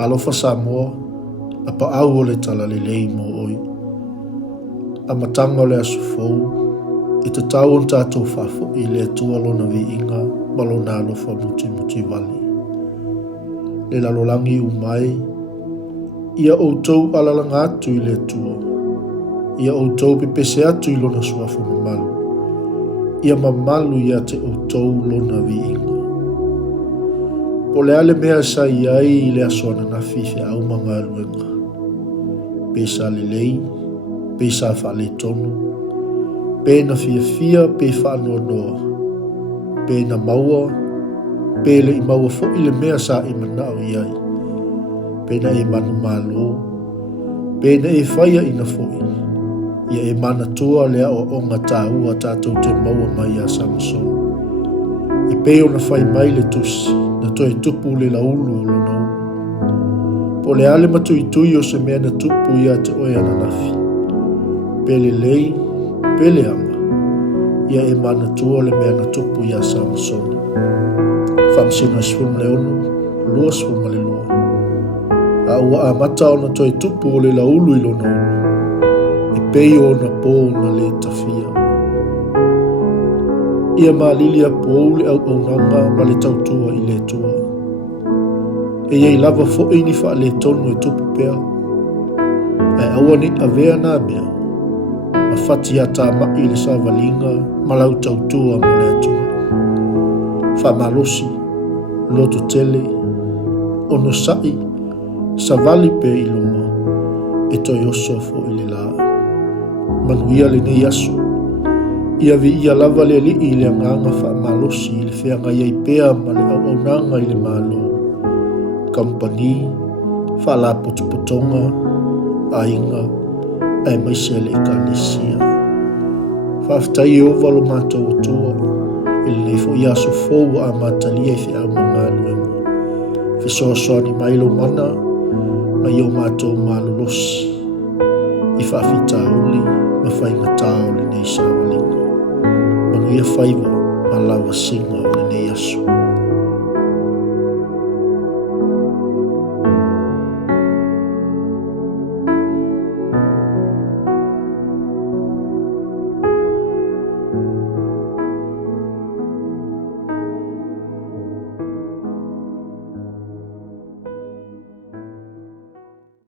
Alofa Samoa, APAAU o le talalelei mo oi. A matanga o le asufou, I te tau on tātou whafo I le atua lona vi inga, malona alofa muti vali. Le lalolangi umai, ia outou alalanga atu I le atua. Ia outou pepese atu I lona suafu mamalu. Ia mamalu ia te outou lona vi inga. Po le ale mea sa iai I le asoana na fife au manga aluenga. Pesa lelei, pesa whale tonu, pena fia, pe whanua noa, pena maua, pele I maua fo I le mea sa I manao iai, pena e manu malo, pena e whaia ina foi, ia e mana tua lea o onga tā ua tātou te maua mai a Samason. E peo na whai mai le tusi, na toi tupu le laulu o lona ulu. Po le ale matui o se mea na tupu ia te oe ananafi. Pele lei, pele anga, ia e mana tua le mea na tupu ia Samason. Faamasino e swum le ono, lua swum le lua. A ua a mata o na toi tupu o le laulu I lona ulu. E peo na pō na le tafia. Ia malili a pou le au nanga ma le tautua I le tua. E iei lava fo ini wha le tonu e tupu pea. Ai aua ni avea nā mea. Ma whati a tā mai le savalinga ma lau tautua ma le atua. Wha malosi, loto tele, ono sai, savali pe I luma, e toi oso fo I le la. Manuia le nei aso. Ia vi ia lava le li I le anganga wha malosi I le whianga iei pea ma le au nanga I le malo. Kampani, wha la potopotonga, ainga, ai maise le ekalisia. Whaftai o valo mātou tua, I le fo ia so fōu a mātalia I whia mga aluenga. Whisoasoani mailo mana, mai o mātou malolosi. I whawhita uli, ma whainga tāo le nei sawalinga. Manuia whaiva, ma lawa singa o le nei aso.